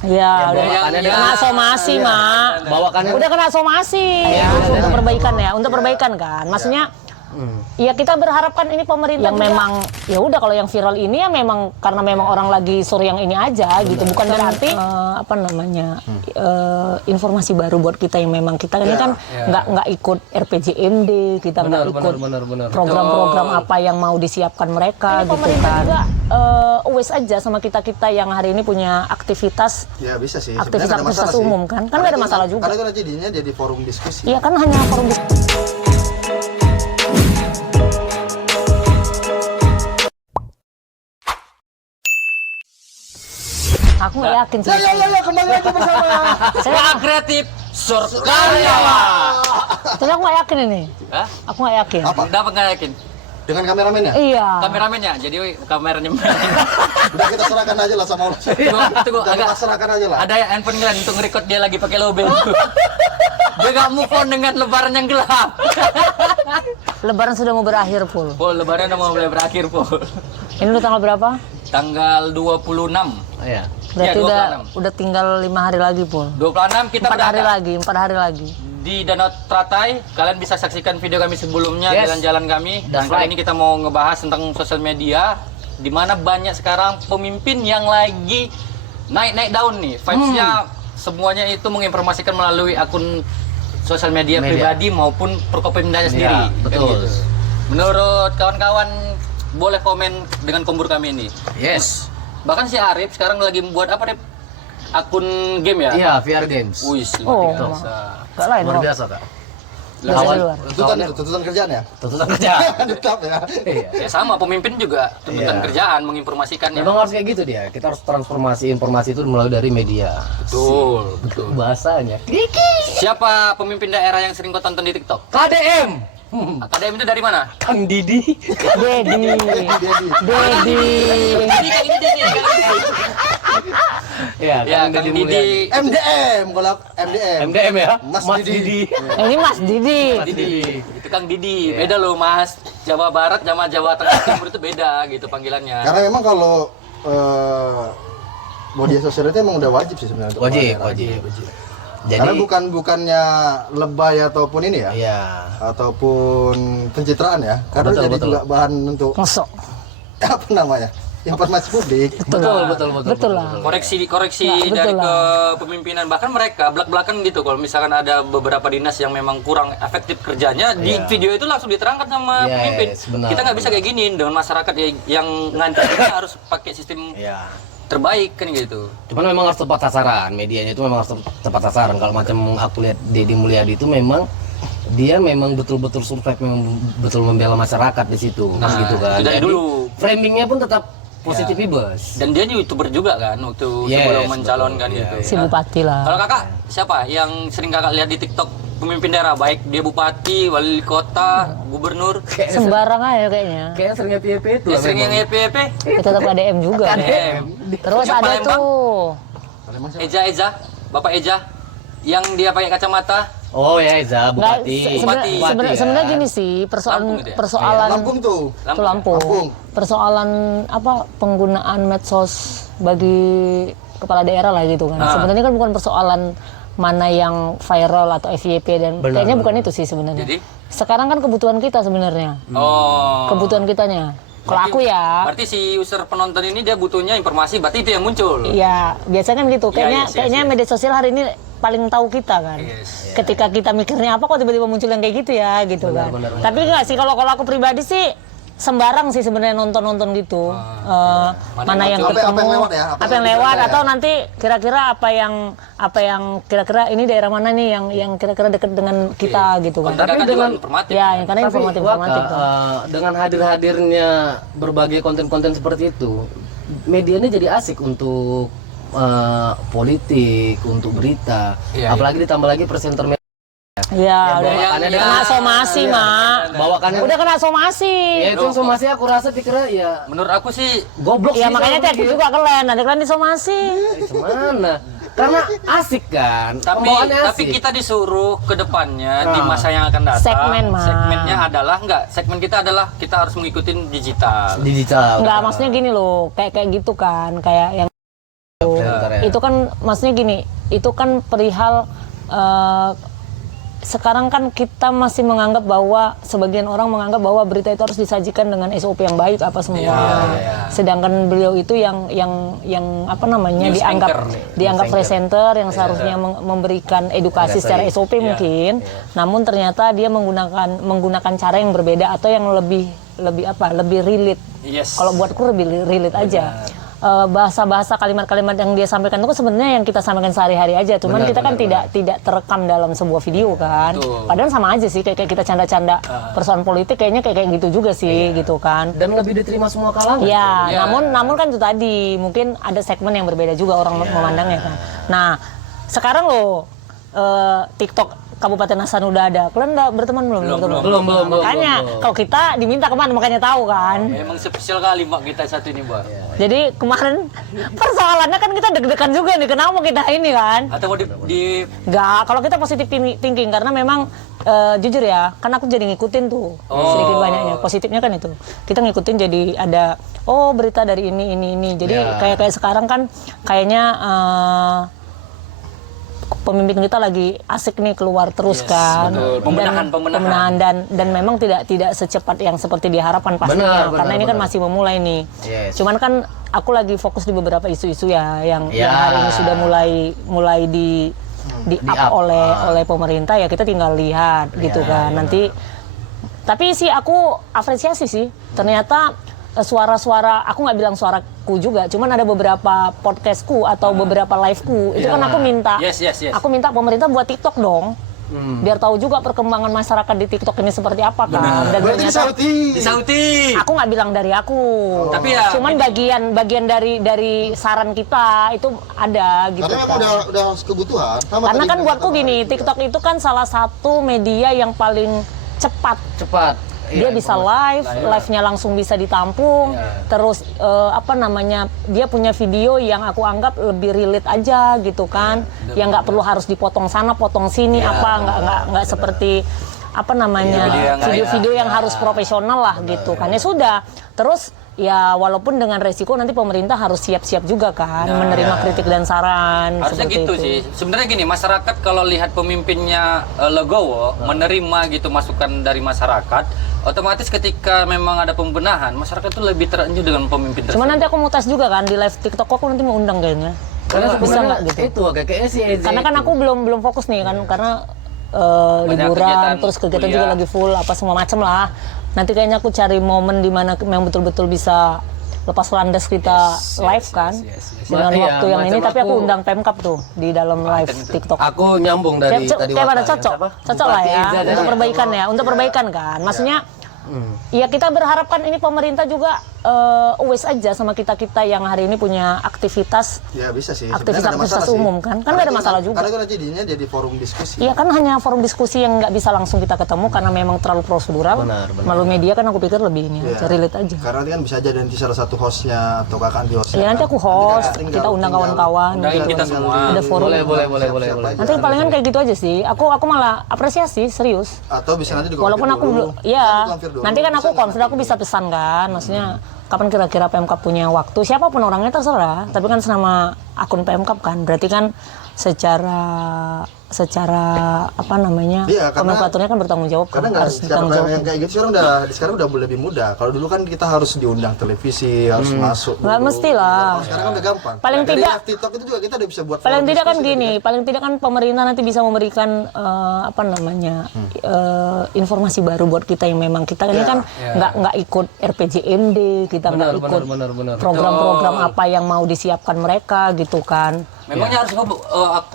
Ya, udah kena somasi, Mak. Bawakannya Udah kena somasi. Untuk perbaikan ya, untuk perbaikan kan. Maksudnya ya kita berharap kan ini pemerintah yang memang ya udah kalau yang viral ini ya memang karena memang orang lagi sore yang ini aja gitu, bukan berarti apa namanya informasi baru buat kita yang memang kita ini kan nggak ikut RPJMD, kita nggak ikut program-program apa yang mau disiapkan mereka gitu kan. Juga always aja sama kita yang hari ini punya aktivitas bisa sih. aktivitas umum kan nggak ada masalah juga. Karena itu nanti jadinya jadi forum diskusi. Iya kan hanya forum diskusi. Aku nggak yakin sih. Ya, kembali lagi bersama Saya kreatif Surkaryawa. Tapi aku nggak yakin ini. Hah? Aku nggak yakin. Apa? Kenapa nggak yakin? Dengan kameramennya. Iya. Kameramennya, jadi kameranya Udah kita serahkan aja lah sama Allah. Tunggu, Kita serahkan aja lah. ada handphone Glenn untuk nge-record dia lagi pakai lobel. Dia nggak move on dengan lebaran yang gelap. Lebaran sudah mau berakhir, Pul. Pol, lebaran udah mau mulai berakhir, Pol. Ini udah tanggal berapa? Tanggal 26. Iya. Berarti Ya, udah tinggal 5 hari lagi, Pul. 26 kita 4 hari berada lagi, 4 hari lagi. di Danau Teratai. Kalian bisa saksikan video kami sebelumnya, Yes. jalan-jalan kami. Dan That's kali right. ini kita mau ngebahas tentang sosial media, di mana banyak sekarang pemimpin yang lagi naik-naik daun nih. Vibes-nya semuanya itu menginformasikan melalui akun sosial media pribadi maupun Prokopimdanya sendiri. Kan betul. gitu. Menurut kawan-kawan, boleh komen dengan kombur kami ini. Yes. Bahkan si Arif sekarang lagi membuat apa, Rip? Akun game ya? Iya, VR games. Wih, Oh. luar biasa. Gak lain Luar kok. biasa, Kak. Biasa di luar. Tuntutan kerjaan ya? Tuntutan kerja. Tetap ya. Iya. Ya sama, pemimpin juga tuntutan Iya. kerjaan menginformasikan ya. Memang harus kayak gitu dia. Kita harus transformasi informasi itu melalui dari media. Betul, betul. Bahasanya. Siapa pemimpin daerah yang sering kau tonton di TikTok? KDM. KDM itu dari mana? Kang Didi. Dedi. Dedi. Ini Didi. Ya, Ya, Kang Didi. MDM, kalau MDM. MDM ya. Mas Mas Didi. Didi. Ini Mas Didi. Didi. Itu Kang Didi. Beda loh, Mas. Jawa Barat sama Jawa Tengah Timur itu beda gitu panggilannya. Karena memang kalau media sosial itu emang udah wajib sih sebenarnya. untuk Wajib, kepala daerah. wajib. Karena bukannya lebay ataupun ini ya, Iya. ataupun pencitraan ya. Karena Betul, jadi betul. juga bahan untuk Mosok. apa namanya? Informasi publik. Betul lah. Koreksi Nah, dari betul kepemimpinan, bahkan mereka belak-belakan gitu kalau misalkan ada beberapa dinas yang memang kurang efektif kerjanya, di video itu langsung diterangkan sama Yes, pemimpin. benar, Kita nggak bisa kayak gini dengan masyarakat yang ngantri kita harus pakai sistem Iya. terbaik kan gitu. Cuman memang harus tepat sasaran, medianya itu memang harus tepat sasaran. Kalau macam aku lihat Deddy Mulyadi itu memang dia memang betul-betul survive, memang betul membela masyarakat di situ, Nah, gitu kan. itu dari Jadi, dulu. framingnya pun tetap positif bebas. Dan dia YouTuber juga kan waktu Yes, sebelum mencalonkan betul, gitu. Si Bupati lah. Kalau kakak siapa yang sering kakak lihat di TikTok pemimpin daerah, baik dia bupati, wali kota, gubernur, Sembarang aja kayaknya. Kayaknya sering FYP itu. dia sering yang EPP, Itu tetap KDM juga. KDM. Terus Yang ada Palembang, tuh. Eja, Bapak Eja, yang dia pakai kacamata. Oh ya, Eza, Nggak, Bupati. Bupati. sebenarnya kan? gini sih, Lampung itu ya? persoalan Lampung tuh. itu Lampung. Lampung. Persoalan apa penggunaan medsos bagi kepala daerah lah gitu kan. Sebenarnya kan bukan persoalan mana yang viral atau FYP dan Benar, kayaknya bukan benar. itu sih sebenarnya. Jadi? Sekarang kan kebutuhan kita sebenarnya. Oh. Kebutuhan kitanya. Kalau aku ya, Berarti si user penonton ini dia butuhnya informasi, berarti itu yang muncul. ya biasanya kan gitu. Kayaknya yes, kayaknya yes. media sosial hari ini paling tahu kita kan. Yes. Ketika kita mikirnya apa kok tiba-tiba muncul yang kayak gitu ya gitu kan. Tapi enggak sih kalau aku pribadi sih sembarang sih sebenarnya nonton gitu. Mana yang Apa yang ketemu, lewat ya? apa yang lewat atau nanti kira-kira apa yang kira-kira ini daerah mana nih yang kira-kira dekat dengan kita gitu kan. Konten kakak juga dengan- informatif. Ya, yang karena Tapi informatif Waka, tuh. dengan hadirnya berbagai konten-konten seperti itu, medianya jadi asik untuk politik, untuk berita. Iya, Apalagi ditambah lagi presenter media. Ya, udah bawakannya kena somasi, Mak. Bawakannya Udah kena somasi. ya itu somasi aku rasa dikira ya Menurut aku sih goblok Ya sih makanya sama tadi dia. juga keren, nanti kalian disomasi. Gimana? Karena asik kan, pembawaannya tapi asik. kita disuruh ke depannya di masa yang akan datang. Segmen, Mak. Segmennya adalah segmen kita adalah kita harus mengikuti digital. digital. Enggak, maksudnya gini loh, kayak gitu kan, kayak yang Itu kan maksudnya gini, itu kan perihal sekarang kan kita masih menganggap bahwa sebagian orang menganggap bahwa berita itu harus disajikan dengan SOP yang baik apa semua. Sedangkan beliau itu yang apa namanya News dianggap anchor presenter yang seharusnya memberikan edukasi secara SOP mungkin. Namun ternyata dia menggunakan cara yang berbeda atau yang lebih relate. Kalau buatku lebih relate aja. Bahasa-bahasa kalimat-kalimat yang dia sampaikan itu sebenarnya yang kita sampaikan sehari-hari aja, cuman kita kan tidak terekam dalam sebuah video kan. Padahal sama aja sih kayak kita canda-canda persoalan politik kayaknya kayak gitu juga sih gitu kan. Dan lebih diterima semua kalangan. Ya, namun kan itu tadi mungkin ada segmen yang berbeda juga orang memandangnya kan. Nah, sekarang loh TikTok Kabupaten Hasan udah ada. Kalian udah berteman belum? Belum. Makanya kalau kita diminta kemana makanya tahu kan. Emang spesial kali Mbak kita satu ini, Mbak. Jadi kemarin persoalannya kan kita deg-degan juga nih, kenapa kita ini kan? Atau mau di Enggak, kalau kita positif thinking karena memang jujur ya, kan aku jadi ngikutin tuh sedikit banyaknya. Positifnya kan itu. Kita ngikutin jadi ada berita dari ini. Jadi kayak sekarang kan kayaknya pemimpin kita lagi asik nih keluar terus kan. Betul. Pembenahan. dan memang tidak secepat yang seperti diharapkan pastinya karena ini kan masih memulai nih. Cuman kan aku lagi fokus di beberapa isu-isu ya yang hari ini sudah mulai di up oleh pemerintah ya, kita tinggal lihat gitu kan. Nanti tapi sih aku apresiasi sih ternyata suara-suara, aku nggak bilang suaraku juga, cuman ada beberapa podcastku atau beberapa liveku itu kan aku minta aku minta pemerintah buat TikTok dong, biar tahu juga perkembangan masyarakat di TikTok ini seperti apa kan. Dan ternyata disauti. Aku nggak bilang dari aku, tapi ya cuman bagian dari saran kita itu ada gitu. Karena kan. udah kebutuhan. Karena kan buatku gini, TikTok itu kan salah satu media yang paling cepat. Dia bisa live-nya langsung bisa ditampung. Terus dia punya video yang aku anggap lebih relate aja gitu kan. Yang nggak perlu harus dipotong sana, potong sini nggak seperti video-video yang harus profesional lah gitu kan. Ya sudah. Terus ya walaupun dengan resiko nanti pemerintah harus siap-siap juga kan menerima kritik dan saran. Harusnya seperti gitu itu. sih. Sebenarnya gini, masyarakat kalau lihat pemimpinnya legowo, menerima gitu masukan dari masyarakat, otomatis ketika memang ada pembenahan, masyarakat itu lebih teranjur dengan pemimpin tersebut. Cuma nanti aku mau tes juga kan di live TikTok aku nanti mau undang kayaknya. Karena bisa nggak gitu? Itu kayaknya sih. Karena kan aku belum fokus nih kan karena liburan terus kegiatan juga lagi full apa semua macem lah. Nanti kayaknya aku cari momen di mana yang betul-betul bisa lepas landas kita live kan dengan waktu yang ini. Tapi aku undang Pemkap tuh di dalam live TikTok. Aku nyambung dari tadi. Kayak pada cocok lah ya untuk perbaikan kan. Maksudnya ya kita berharapkan ini pemerintah juga aware aja sama kita yang hari ini punya aktivitas. Ya bisa sih. Aktivitas umum kan nggak ada masalah juga. Karena itu nanti jadinya jadi forum diskusi. Iya kan hanya forum diskusi yang nggak bisa langsung kita ketemu karena memang terlalu prosedural. Melalui media kan aku pikir lebih ini relate aja. Karena nanti kan bisa aja nanti salah satu hostnya atau kakak di hostnya. Iya nanti aku host, kita undang kawan-kawan. Undangin kita semua. Ada forum. Boleh. Nanti palingan kayak gitu aja sih. Aku malah apresiasi serius. Atau bisa nanti walaupun aku nanti kan aku konfirm, aku bisa pesan kan, maksudnya kapan kira-kira Pemkap punya waktu, siapapun orangnya terserah, tapi kan selama akun Pemkap kan, berarti kan secara nomenklaturnya kan bertanggung jawab kan, karena harus secara bertanggung jawab. yang kayak gitu sekarang udah lebih mudah. Kalau dulu kan kita harus diundang televisi, harus masuk. Nggak mesti lah. Sekarang kan udah gampang. Paling Dari tidak TikTok itu juga kita udah bisa buat. Paling tidak kan gini, paling tidak kan pemerintah nanti bisa memberikan informasi baru buat kita yang memang kita ini kan nggak ikut RPJMD, kita nggak ikut program-program apa yang mau disiapkan mereka gitu kan. Memangnya harus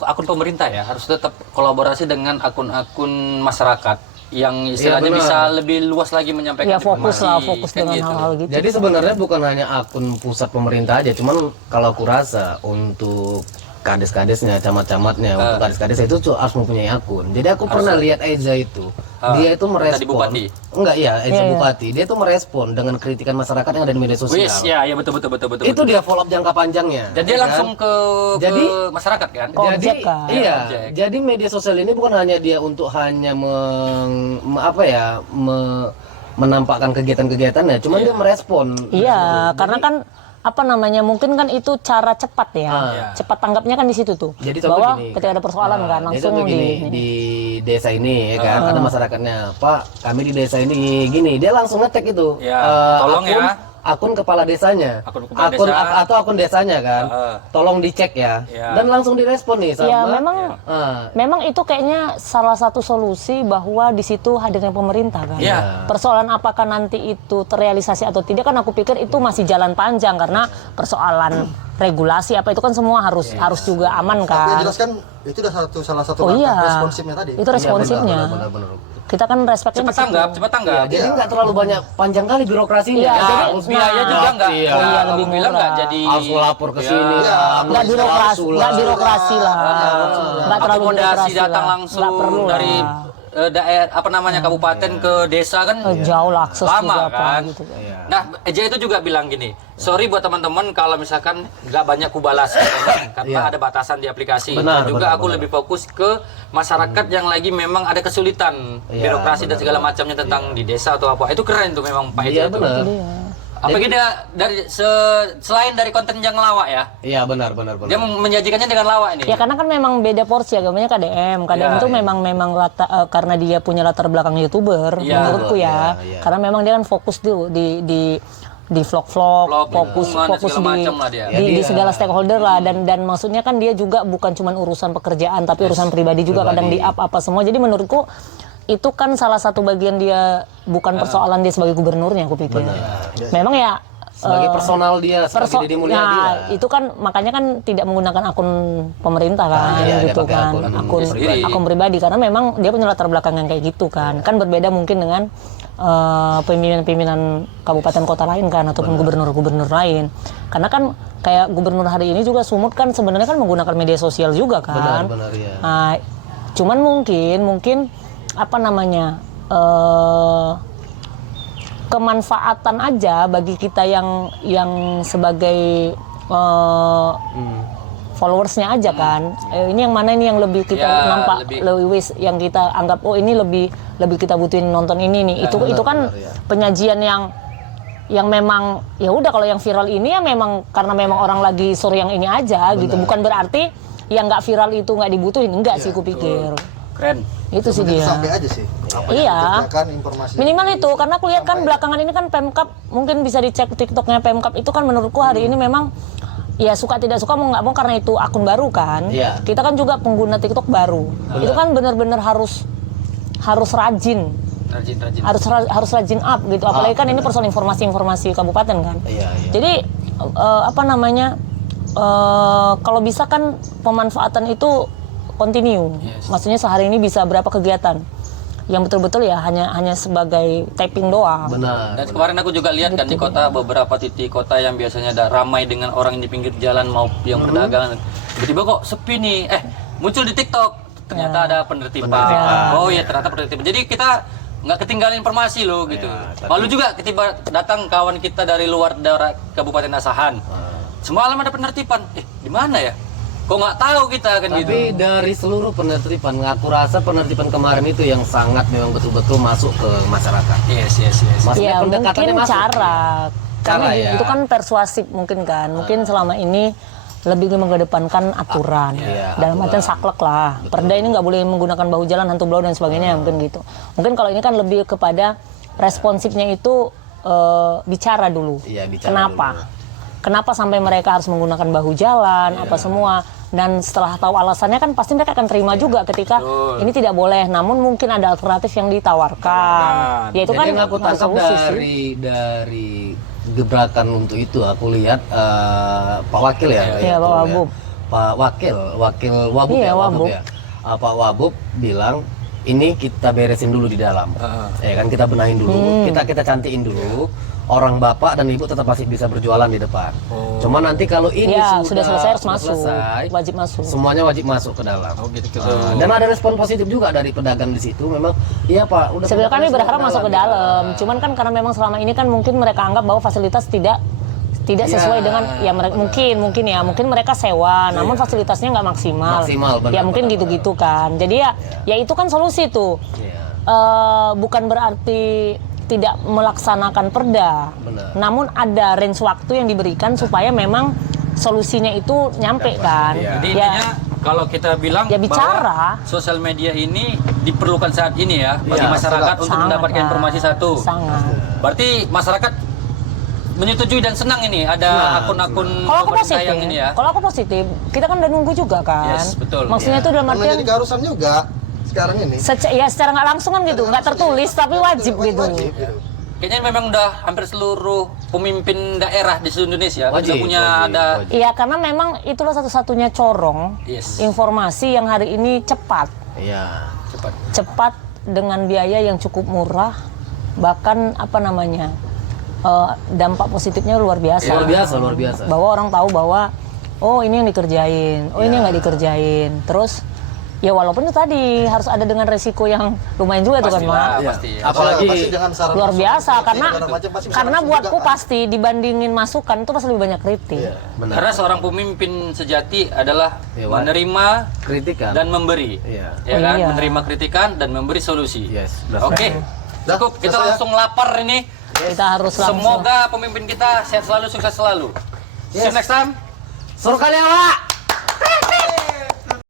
akun pemerintah ya, harus tetap kolaborasi dengan akun-akun masyarakat yang istilahnya bisa lebih luas lagi menyampaikan fokus informasi, kan dengan gitu. hal-hal gitu. Jadi sebenarnya bukan hanya akun pusat pemerintah aja, cuman kalau aku rasa untuk kades-kadesnya, camat-camatnya, untuk kades-kadesnya itu harus mempunyai akun. Jadi aku pernah lihat Eza itu, dia itu merespon. Eza Bupati. Dia itu merespon dengan kritikan masyarakat yang ada di media sosial. Iya betul. Itu dia follow up jangka panjangnya. Dan dia langsung ke masyarakat kan? Jadi media sosial ini bukan hanya dia untuk hanya menampakkan kegiatan-kegiatannya, cuman dia merespon. Iya, karena kan apa namanya, mungkin kan itu cara cepat ya, cepat tanggapnya kan di situ tuh. Jadi contoh bahwa gini, ketika ada persoalan kan jadi langsung contoh gini, di desa ini ya kan ada masyarakatnya, Pak kami di desa ini gini, dia langsung ngetek itu Ya, tolong akun kepala desanya, Akun kepala desa. atau akun desanya kan, tolong dicek ya, dan langsung direspon nih sama. ya memang itu kayaknya salah satu solusi bahwa di situ hadirnya pemerintah kan. Iya. Persoalan apakah nanti itu terrealisasi atau tidak kan aku pikir itu masih jalan panjang karena persoalan regulasi apa itu kan semua harus juga aman Tapi yang kan. jelas kan itu udah salah satu Oh iya. responsifnya tadi. Itu responsifnya. Benar. Kita kan respectnya Cepat tanggap, cepat tanggap. Jadi nggak terlalu banyak panjang kali birokrasinya. Iya, jadi Biaya juga enggak. Iya. Oh iya, lebih Aku bilang murah. enggak jadi Harus lapor ke sini. nggak birokrasi lah, nggak terlalu akomodasi birokrasi datang lah. langsung Nggak perlu dari lah. daerah apa namanya kabupaten ke desa kan Jauh lah akses lama juga apa kan. gitu kan. Nah, Eja itu juga bilang gini, sorry buat teman-teman kalau misalkan nggak banyak kubalas karena ada batasan di aplikasi. Benar, Dan juga benar, aku lebih fokus ke masyarakat yang lagi memang ada kesulitan birokrasi dan segala macamnya tentang di desa atau apa. Itu keren tuh memang Pak Eja Iya itu. benar. Apalagi dia selain dari konten yang lawak ya, Iya benar. dia menyajikannya dengan lawak ini. Ya karena kan memang beda porsi agamanya KDM. KDM itu memang karena dia punya latar belakang YouTuber menurutku ya. Karena memang dia kan fokus di vlog-vlog, fokus segala macam lah dia. di segala stakeholder lah dan maksudnya kan dia juga bukan cuma urusan pekerjaan tapi urusan pribadi juga kadang di up apa semua. Jadi menurutku itu kan salah satu bagian dia bukan persoalan dia sebagai gubernurnya aku pikir. Memang ya Sebagai personal dia, sebagai Deddy Mulyadi lah. itu kan makanya kan tidak menggunakan akun pemerintah kan iya, gitu dia pakai kan akun pribadi karena memang dia punya latar belakang yang kayak gitu kan berbeda mungkin dengan pimpinan kabupaten kota lain kan ataupun gubernur-gubernur lain karena kan kayak gubernur hari ini juga Sumut kan sebenarnya kan menggunakan media sosial juga kan Benar ya. nah, cuman mungkin apa namanya kemanfaatan aja bagi kita yang sebagai followersnya aja kan ini yang mana ini yang lebih kita nampak lebih yang kita anggap oh ini lebih kita butuhin nonton ini nih itu kan penyajian yang memang ya udah kalau yang viral ini ya memang karena memang orang lagi sore yang ini aja gitu bukan berarti yang nggak viral itu nggak dibutuhin enggak sih kupikir Keren. itu sih dia Sampai aja sih. Apa yang iya dikerjakan, informasi. minimal itu karena aku lihat kan belakangan ini kan Pemkab mungkin bisa dicek TikToknya Pemkab itu kan menurutku hari ini memang ya suka tidak suka mau nggak mau karena itu akun baru kan kita kan juga pengguna TikTok baru itu kan benar-benar harus rajin harus rajin up gitu apalagi kan ini persoalan informasi kabupaten kan jadi apa namanya kalau bisa kan pemanfaatan itu continue maksudnya sehari ini bisa berapa kegiatan yang betul-betul ya hanya sebagai typing doang. Benar. Dan kemarin aku juga lihat kan di kota beberapa titik kota yang biasanya ada ramai dengan orang di pinggir jalan mau yang berdagang. Tiba-tiba kok sepi nih. Muncul di TikTok ternyata ada penertiban. Oh ya ternyata penertiban. Jadi kita nggak ketinggalan informasi loh gitu. Malu juga ketika datang kawan kita dari luar daerah Kabupaten Asahan. Semalam ada penertiban. Di mana ya? Kok nggak tahu kita kan gitu. Tapi dari seluruh penertiban, aku rasa penertiban kemarin itu yang sangat memang betul-betul masuk ke masyarakat. Yes. Ya Maksudnya pendekatannya mungkin masuk. karena ya. itu kan persuasif mungkin kan. Mungkin selama ini lebih mengedepankan aturan. Dalam artian saklek lah. Perda ini nggak boleh menggunakan bahu jalan, hantu blau dan sebagainya mungkin gitu. Mungkin kalau ini kan lebih kepada responsifnya itu bicara dulu. Kenapa? Kenapa sampai mereka harus menggunakan bahu jalan, apa semua. Dan setelah tahu alasannya kan pasti mereka akan terima juga ketika ini tidak boleh. Namun mungkin ada alternatif yang ditawarkan. Ya itu Jadi kan aku tangkap dari gebrakan untuk itu aku lihat Pak Wakil ya. Iya, Pak Wabub. Pak Wakil Wabub Iya, ya. Wabub. Pak Wabub bilang ini kita beresin dulu di dalam. Ya kan kita benahin dulu, kita cantiin dulu. Orang bapak dan ibu tetap masih bisa berjualan di depan. Cuma nanti kalau ini sudah selesai harus masuk. selesai, Wajib masuk. semuanya wajib masuk ke dalam. Gitu. Dan ada respon positif juga dari pedagang di situ. Memang iya Pak. Udah Sebenarnya kami berharap masuk ke dalam. Ya. Cuman kan karena memang selama ini kan mungkin mereka anggap bahwa fasilitas tidak sesuai dengan ya mereka mungkin mereka sewa, namun fasilitasnya nggak maksimal. Benar, mungkin gitu-gitu kan. Jadi ya itu kan solusi tuh. Bukan berarti tidak melaksanakan perda. Benar. Namun ada range waktu yang diberikan supaya memang solusinya itu nyampe kan. Iya. Jadi Ya, intinya kalau kita bilang Ya, bicara. bahwa sosial media ini diperlukan saat ini ya bagi Iya, masyarakat untuk sangat, mendapatkan Kak. informasi satu. Sangat. Berarti masyarakat menyetujui dan senang ini ada akun-akun Kalau aku pemerintah positif, yang ini ya. kalau aku positif, kita kan udah nunggu juga kan. Yes, betul. Maksudnya itu dalam Karena artian jadi keharusan juga sekarang ini. ya secara nggak langsung kan gitu, nggak tertulis tapi wajib gitu. Wajib, gitu. Kayaknya memang udah hampir seluruh pemimpin daerah di seluruh Indonesia Wajib, sudah punya wajib, ada wajib. Iya, karena memang itulah satu-satunya corong Yes. informasi yang hari ini cepat. Iya. cepat. Cepat dengan biaya yang cukup murah, bahkan apa namanya, dampak positifnya luar biasa. Luar biasa, luar biasa. Bahwa orang tahu bahwa oh ini yang dikerjain, oh ini yang nggak dikerjain. Terus ya walaupun itu tadi harus ada dengan resiko yang lumayan juga tuh kan, Pastilah, Mak. Iya. pasti. Apalagi Pasti dengan saran Luar masukan, biasa kritik, karena segala macam, pasti bisa karena langsung buatku juga, kan? pasti dibandingin masukan itu pasti lebih banyak kritik. Iya, benar. Karena seorang pemimpin sejati adalah Iya, menerima kritikan. dan memberi. Iya. Ya Oh, kan? iya. Menerima kritikan dan memberi solusi. Yes, Oke. Dah, Cukup, kita selesai ya? langsung lapar ini. Kita harus langsung. Semoga pemimpin kita sehat selalu, sukses selalu. See you next time. Suruh kali awak.